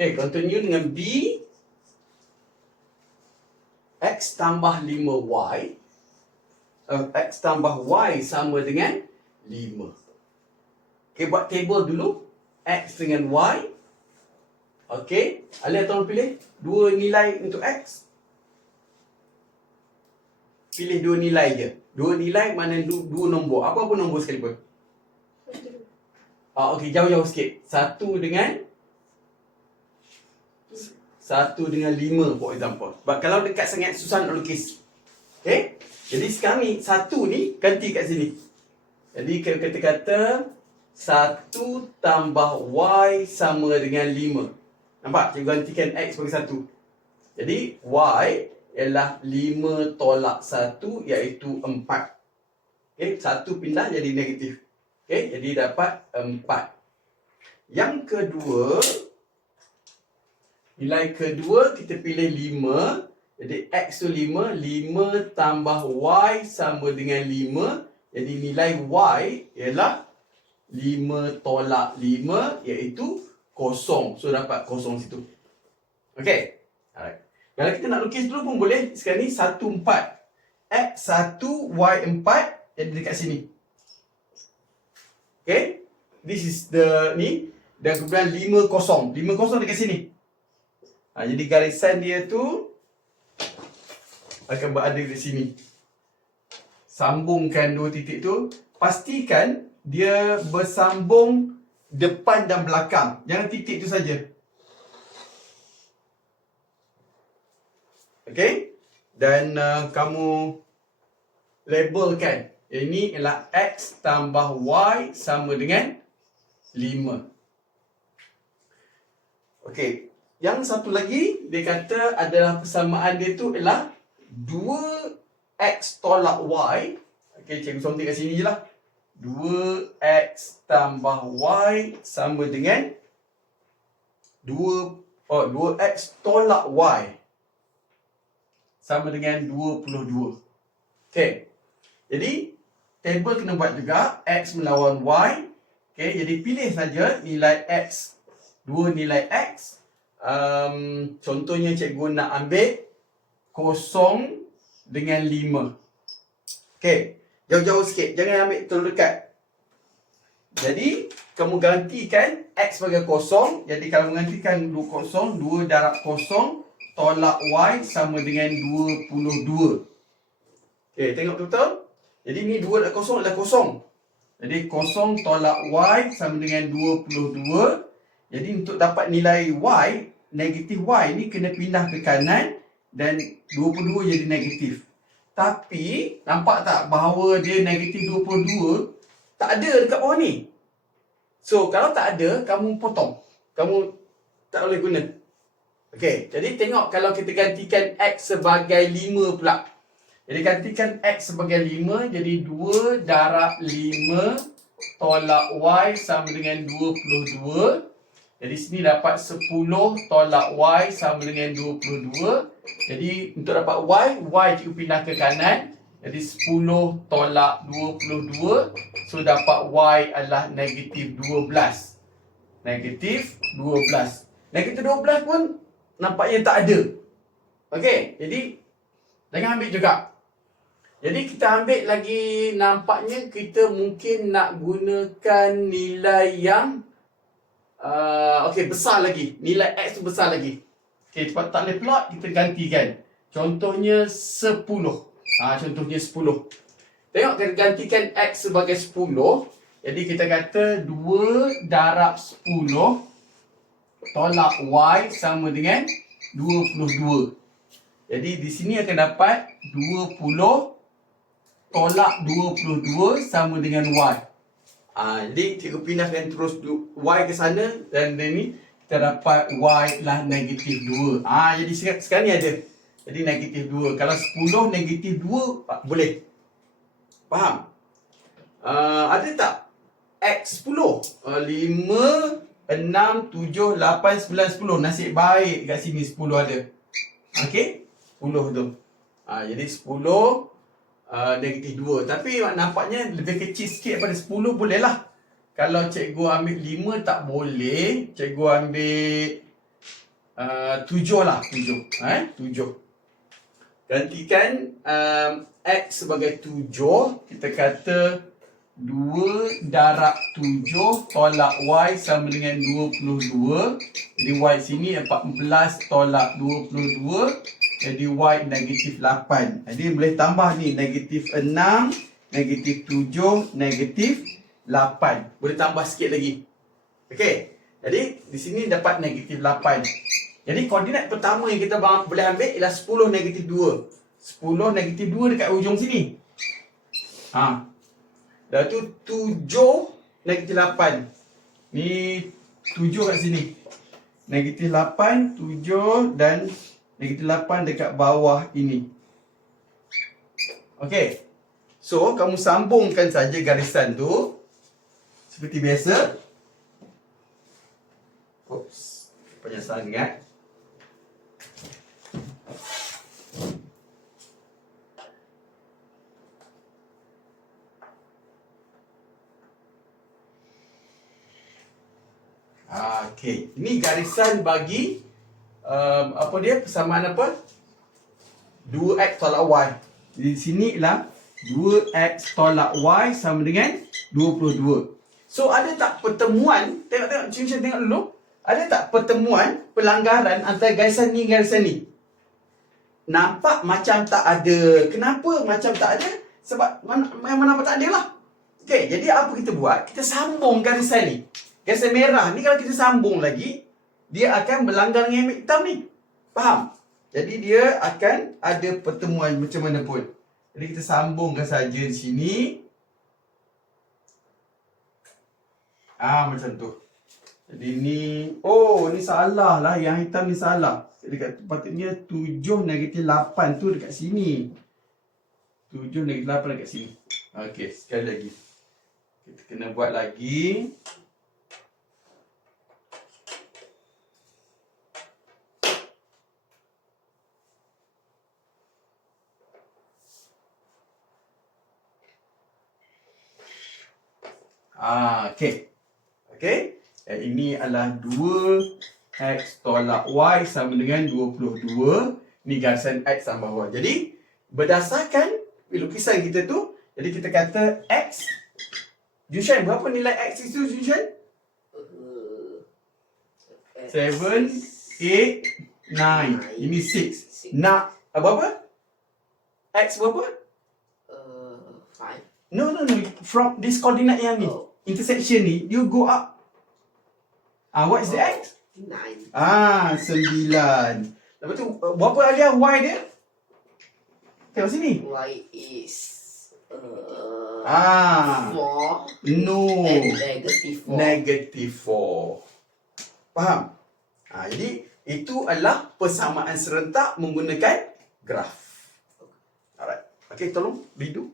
Okay, continue dengan B. X tambah 5Y. Uh, X tambah Y sama dengan 5. Okay, buat table dulu. X dengan Y. Okay, Alia tolong pilih dua nilai untuk X. Pilih dua nilai je. Dua nilai mana dua, dua nombor. Apa-apa nombor sekalipun. Ah, okay, jauh-jauh sikit. Satu dengan satu dengan lima, for example. But kalau dekat sangat susah nak lukis. Okay? Jadi sekarang ni, satu ni ganti kat sini. Jadi kita kata satu tambah Y sama dengan lima. Nampak? Cikgu gantikan X sebagai satu. Jadi Y ialah lima tolak satu iaitu empat. Okay? Satu pindah jadi negatif. Okay? Jadi dapat empat. Yang kedua, Nilai kedua kita pilih 5. Jadi X tu 5. 5 tambah Y sama dengan 5. Jadi nilai Y ialah 5 tolak 5 iaitu kosong. So dapat kosong situ. Okay. Alright. Kalau kita nak lukis dulu pun boleh. Sekarang ni 1, 4. X 1, Y 4. Jadi dekat sini. Okay. This is the ni. Dan kemudian 5 kosong. 5 kosong dekat sini. Ha, jadi garisan dia tu akan berada di sini. Sambungkan dua titik tu. Pastikan dia bersambung depan dan belakang. Jangan titik tu saja. Okay? Dan uh, kamu labelkan. Ini ialah X tambah Y sama dengan 5. Okay. Yang satu lagi dia kata adalah persamaan dia tu ialah 2x tolak y. Okey, cikgu sontik kat sini je lah. 2x tambah y sama dengan 2 oh 2x tolak y sama dengan 22. Okey. Jadi table kena buat juga x melawan y. Okey, jadi pilih saja nilai x. Dua nilai x um, contohnya cikgu nak ambil kosong dengan lima. Okey, jauh-jauh sikit. Jangan ambil terlalu dekat. Jadi, kamu gantikan X sebagai kosong. Jadi, kalau menggantikan dua kosong, dua darab kosong, tolak Y sama dengan 22. Okey, tengok betul-betul. Jadi, ni dua darab kosong adalah kosong. Jadi, kosong tolak Y sama dengan 22. Jadi untuk dapat nilai Y, negatif Y ni kena pindah ke kanan dan 22 jadi negatif. Tapi nampak tak bahawa dia negatif 22 tak ada dekat bawah ni. So kalau tak ada, kamu potong. Kamu tak boleh guna. Okey, jadi tengok kalau kita gantikan X sebagai 5 pula. Jadi gantikan X sebagai 5, jadi 2 darab 5 tolak Y sama dengan 22. Jadi sini dapat 10 tolak Y sama dengan 22. Jadi untuk dapat Y, Y cikgu pindah ke kanan. Jadi 10 tolak 22. So dapat Y adalah negatif 12. Negatif 12. Negatif 12 pun nampaknya tak ada. Okey, jadi jangan ambil juga. Jadi kita ambil lagi nampaknya kita mungkin nak gunakan nilai yang uh, okey besar lagi. Nilai X tu besar lagi. Okey, cepat tak boleh plot, kita gantikan. Contohnya 10. Ha, contohnya 10. Tengok kita gantikan X sebagai 10. Jadi kita kata 2 darab 10 tolak Y sama dengan 22. Jadi di sini akan dapat 20 tolak 22 sama dengan Y. Ha, jadi cikgu pindahkan terus Y ke sana dan ni kita dapat Y lah negatif 2. Ha, jadi sekarang, ni ada. Jadi negatif 2. Kalau 10 negatif 2 boleh. Faham? Uh, ada tak? X 10. Uh, 5, 6, 7, 8, 9, 10. Nasib baik kat sini 10 ada. Okey? 10 tu. Ha, jadi 10 uh, negatif 2. Tapi nampaknya lebih kecil sikit daripada 10 boleh lah. Kalau cikgu ambil 5 tak boleh. Cikgu ambil uh, tujuh lah, tujuh. Eh, tujuh. Gantikan um, X sebagai tujuh. Kita kata 2 darab 7 tolak Y sama dengan 22. Jadi Y sini 14 tolak 22. Jadi Y negatif 8. Jadi boleh tambah ni negatif 6, negatif 7, negatif 8. Boleh tambah sikit lagi. Okey. Jadi di sini dapat negatif 8. Jadi koordinat pertama yang kita boleh ambil ialah 10 negatif 2. 10 negatif 2 dekat ujung sini. Ha. Dah tu 7 negatif 8. Ni 7 kat sini. Negatif 8, 7 dan negatif 8 dekat bawah ini. Okey. So, kamu sambungkan saja garisan tu. Seperti biasa. Oops. Banyak sangat. Okey. Ini garisan bagi um, apa dia? Persamaan apa? 2x tolak y. Di sini ialah 2x tolak y sama dengan 22. So ada tak pertemuan? Tengok-tengok Cik tengok dulu. Ada tak pertemuan pelanggaran antara garisan ni garisan ni? Nampak macam tak ada. Kenapa macam tak ada? Sebab mana, memang nampak tak ada lah. Okey, jadi apa kita buat? Kita sambung garisan ni. Garisan merah ni kalau kita sambung lagi, dia akan berlanggar dengan yang hitam ni. Faham? Jadi dia akan ada pertemuan macam mana pun. Jadi kita sambungkan saja di sini. Ah macam tu. Jadi ni oh ni salah lah yang hitam ni salah. Dekat patutnya 7 negatif 8 tu dekat sini. 7 negatif 8 dekat sini. Okey, sekali lagi. Kita kena buat lagi. Ah, okey. Okey. Yang ini adalah 2x tolak y sama dengan 22. Ni garisan x tambah y. Jadi, berdasarkan lukisan kita tu, jadi kita kata x Jushan, berapa nilai x itu Jushan? Uh, 7, 8, 9. Ini 6. Nak apa apa? X berapa? Uh, five. No, no, no. From this coordinate yang ni. Oh, Intersection ni, you go up. Ah, what is the x? nine. Ah, sembilan. Lepas tu, uh, berapa alias y dia? Tengok sini. Y is uh, Ah, four no. and negative four. Negative four. Faham? Ah, jadi, itu adalah persamaan serentak menggunakan graf. Alright. Okay, tolong redo.